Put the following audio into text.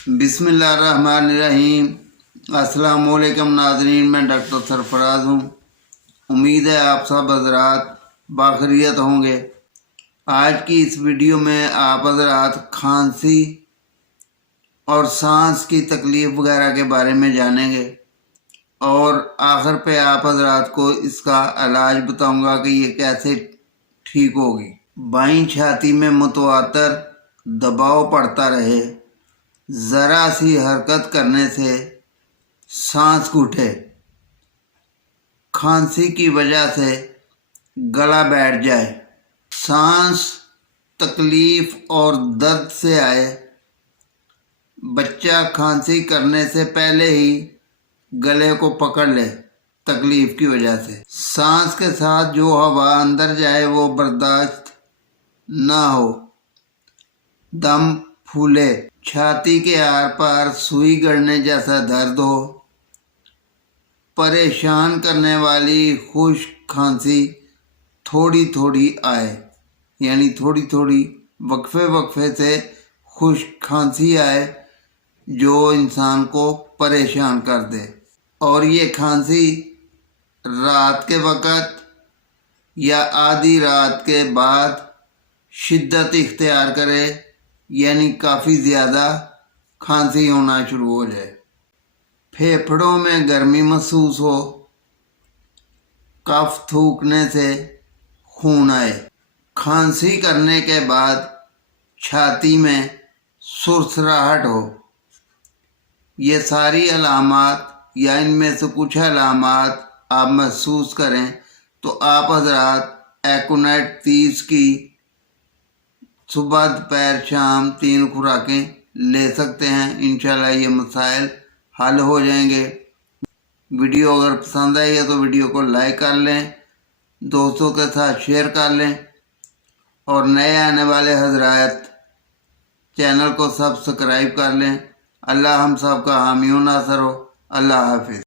बिस्मिल्लाहिर्रहमानिर्रहीम। अस्सलाम वालेकुम नाज़रीन, मैं डॉक्टर सरफराज हूँ। उम्मीद है आप सब हज़रात बाखैरियत होंगे। आज की इस वीडियो में आप हज़रात खांसी और सांस की तकलीफ़ वगैरह के बारे में जानेंगे और आखिर पे आप हज़रात को इसका इलाज बताऊंगा कि ये कैसे ठीक होगी। बाईं छाती में मुतवातर दबाव पड़ता रहे, ज़रा सी हरकत करने से सांस घुटे, खांसी की वजह से गला बैठ जाए, सांस तकलीफ और दर्द से आए, बच्चा खांसी करने से पहले ही गले को पकड़ ले तकलीफ की वजह से, सांस के साथ जो हवा अंदर जाए वो बर्दाश्त ना हो, दम फूले, छाती के आर पार सुई गड़ने जैसा दर्द हो, परेशान करने वाली खुश्क खांसी थोड़ी थोड़ी आए, यानी थोड़ी थोड़ी वक्फे से खुश्क खांसी आए जो इंसान को परेशान कर दे। और ये खांसी रात के वक़्त या आधी रात के बाद शिद्दत इख्तियार करे, यानी काफ़ी ज़्यादा खांसी होना शुरू हो जाए, फेफड़ों में गर्मी महसूस हो, कफ थूकने से खून आए, खांसी करने के बाद छाती में सुरसराहट हो। ये सारी अलामात या इनमें से कुछ अलामात आप महसूस करें तो आप हज़रात एकोनाइट 30 की सुबह दोपहर शाम 3 खुराकें ले सकते हैं। इंशाल्लाह ये मसाइल हल हो जाएंगे। वीडियो अगर पसंद आई है तो वीडियो को लाइक कर लें, दोस्तों के साथ शेयर कर लें और नए आने वाले हज़रात चैनल को सब्सक्राइब कर लें। अल्लाह हम सब का हामी व नासर हो। अल्लाह हाफिज़।